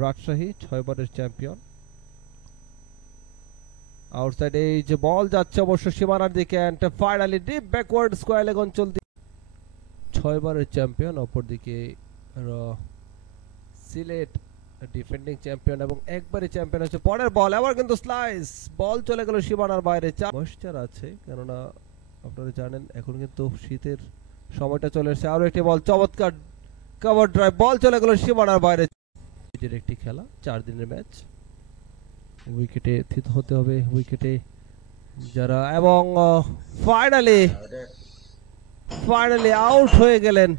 রাজশাহী 6 বারের champion. Outside এই যে বল যাচ্ছে অবশ্য সীমানার দিকে and finally deep backward square leg অঞ্চল 6 বারের চ্যাম্পিয়ন। অপরদিকে সিলেট ডিফেন্ডিং চ্যাম্পিয়ন এবং একবারই চ্যাম্পিয়ন হচ্ছে। পরের বল আবার কিন্তু স্লাইস বল চলে গেল সীমানার বাইরে। ময়েশ্চার আছে কেননা আপনারা জানেন এখন কিন্তু শীতের সময়টা চলে এসেছে। আরো একটি বল চমৎকার কভার ড্রাইভ বল চলে গেল সীমানার বাইরে। একটি খেলা 4 দিনের ম্যাচ, উইকেটে স্থিত হতে হবে উইকেটে যারা এবং ফাইনালি আউট হয়ে গেলেন।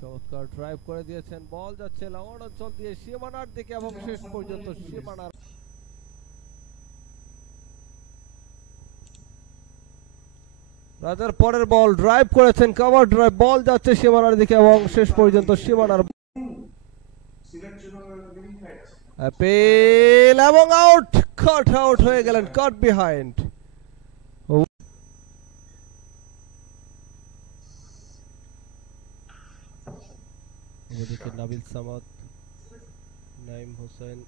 চমৎকার ড্রাইভ করে দিয়েছেন বল যাচ্ছে লঙ্গন অঞ্চল দিয়ে সীমানার দিকে এবং শেষ পর্যন্ত সীমানার রাজার পরের বল ড্রাইভ করেছেন কভার ড্রাইভ বল যাচ্ছে সীমানার দিকে এবং শেষ পর্যন্ত সীমানার অ্যাপিল এবং আউট কাট আউট হয়ে গেলেন কাট বিহাইন্ড। ওদিকে নাবিল সামাদ নাইম হোসেন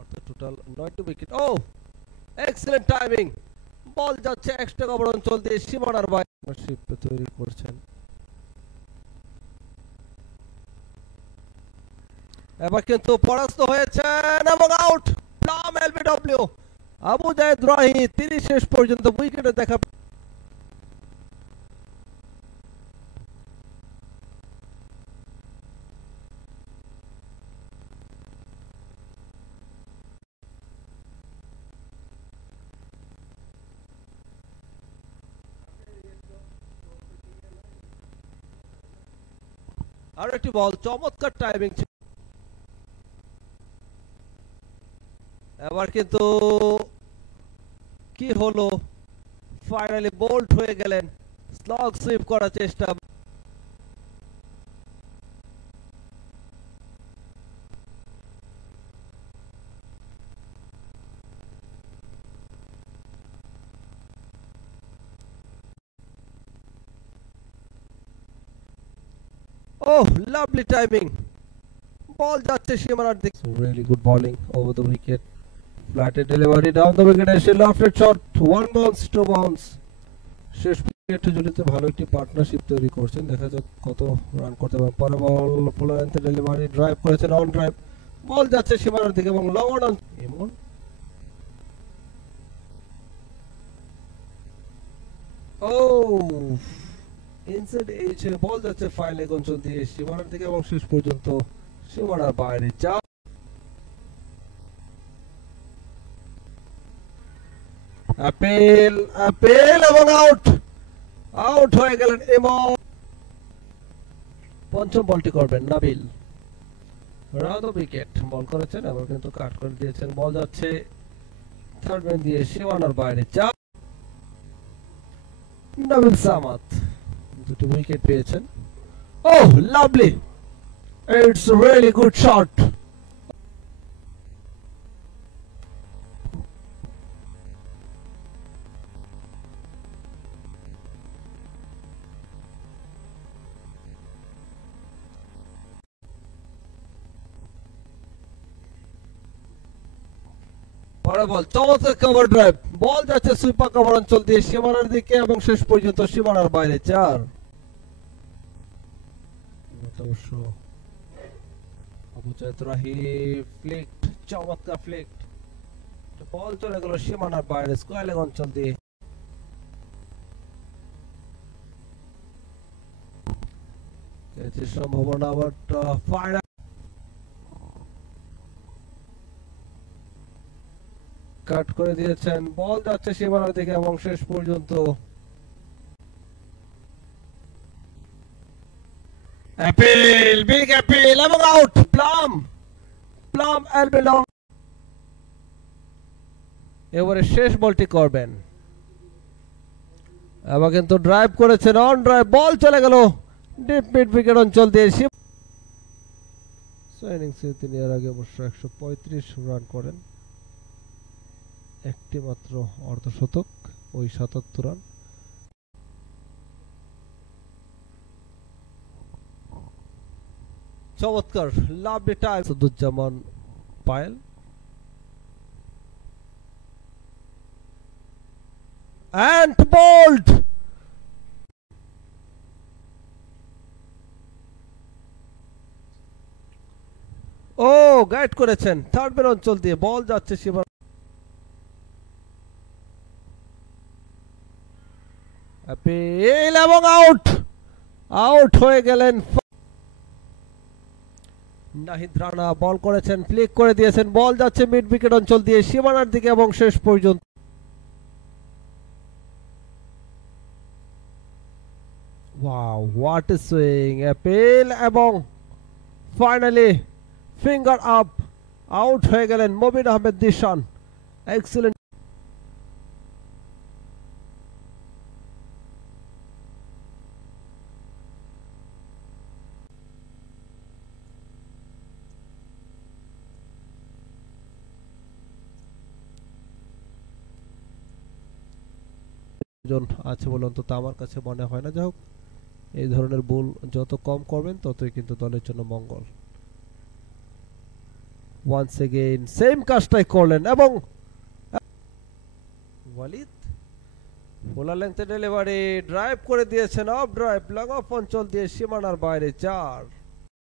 অর্থাৎ টোটাল 9টি উইকেট। ও এক্সেলেন্ট টাইমিং বল যাচ্ছে এক্সট্রা কভার অঞ্চল দিয়ে সীমানার বাইরে তৈরি করছেন। এবার কিন্তু পরাস্ত হয়েছেন এবং আউট প্লাম এলবিডব্লিউ আবু জায়েদ রাহি তিনি শেষ পর্যন্ত উইকেটে দেখা। আর একটি বল চমৎকার টাইমিং। এবার কিন্তু কি হলো ফাইনালি বোল্ড হয়ে গেলেন স্লগ সুইপ করার চেষ্টা। Oh, lovely timing. Ball যাচ্ছে সীমানার দিকে। Really good bowling over the wicket. Flatted delivery down the wicket. A lofted shot. 1 bounce, 2 bounce. শেষ উইকেটে জড়িত ভালো একটি পার্টনারশিপ তৈরি করছেন। দেখা যাক কত রান করতে পারেন। পরে বল ফুলারেন্থ ডেলিভারি ড্রাইভ করেছেন অন ড্রাইভ বল যাচ্ছে সীমানার দিকে এবং লং অন এমন ও ইনসাইড এইচ বল যাচ্ছে ফাইল লেগ অঞ্চল দিয়ে সীমানার দিকে এবং শেষ পর্যন্ত সীমানার বাইরে যা। অ্যাপেল এবং আউট হয়ে গেলেন এবং পঞ্চম বলটি করবেন নাবিল। রাউন্ড উইকেট বল করেছেন এবং কিন্তু কাট করে দিয়েছেন বল যাচ্ছে থার্ড ম্যান দিয়ে সীমানার বাইরে যা। নাবিল সামাদ দুটো উইকেট পেয়েছেন। Oh, lovely. It's a really good shot. পরে বল চমৎকার কভার ড্রাইভ বল যাচ্ছে সুপার কভার অঞ্চল দিয়ে সীমানার দিকে এবং শেষ পর্যন্ত সীমানার বাইরে 4। অবশ্য আবু জায়েদ রাহি ফ্লিকড চমৎকার ফ্লিকড বল চলে গেল সীমানার বাইরে স্কয়ার লেগ অঞ্চল দিয়ে। সম্ভাবনা আবার ফাইনাল কাট করে দিয়েছেন বল যাচ্ছে সীমানার দিকে এবং শেষ পর্যন্ত অ্যাপিল বিগ অ্যাপিল এবং আউট প্লাম এলবিডব্লিউ। এবারে শেষ বলটি করবেন এবার কিন্তু ড্রাইভ করেছেন অন ড্রাইভ বল চলে গেল ডিপ মিড উইকেট অঞ্চল দিয়ে। ইনিংসে তিনি এর আগে অবশ্য 135 রান করেন। একটি মাত্র অর্ধশতক, ওই ৭৭ রান। চমৎকার lovely time Shaduzzaman Payel. and bold ও গাইড করেছেন থার্ড ম্যান অঞ্চল দিয়ে বল যাচ্ছে শিবা অ্যাপিল এবং আউট হয়ে গেলেন। নাহিদ রানা বল করেছেন, ফ্লিক করে দিয়েছেন, বল যাচ্ছে মিড উইকেট অঞ্চল দিয়ে সীমানার দিকে এবং শেষ পর্যন্ত wow what a swing, appeal এবং ফাইনালি ফিঙ্গার আপ, আউট হয়ে গেলেন মবিন আহমেদ দিশান। এক্সিলেন্ট। আছে বলে অন্তত আমার কাছে মনে হয় না। যাই হোক, এই ধরনের বল যত কম করবেন ততই কিন্তু দলের জন্য মঙ্গল। ওয়ান্স এগেইন সেম কাজটাই করলেন এবং ওয়ালিদ ফুলার লেন্থে ডেলিভারি, ড্রাইভ করে দিয়েছেন, অফ ড্রাইভ, লং অফ অঞ্চল দিয়ে সীমানার বাইরে ৪।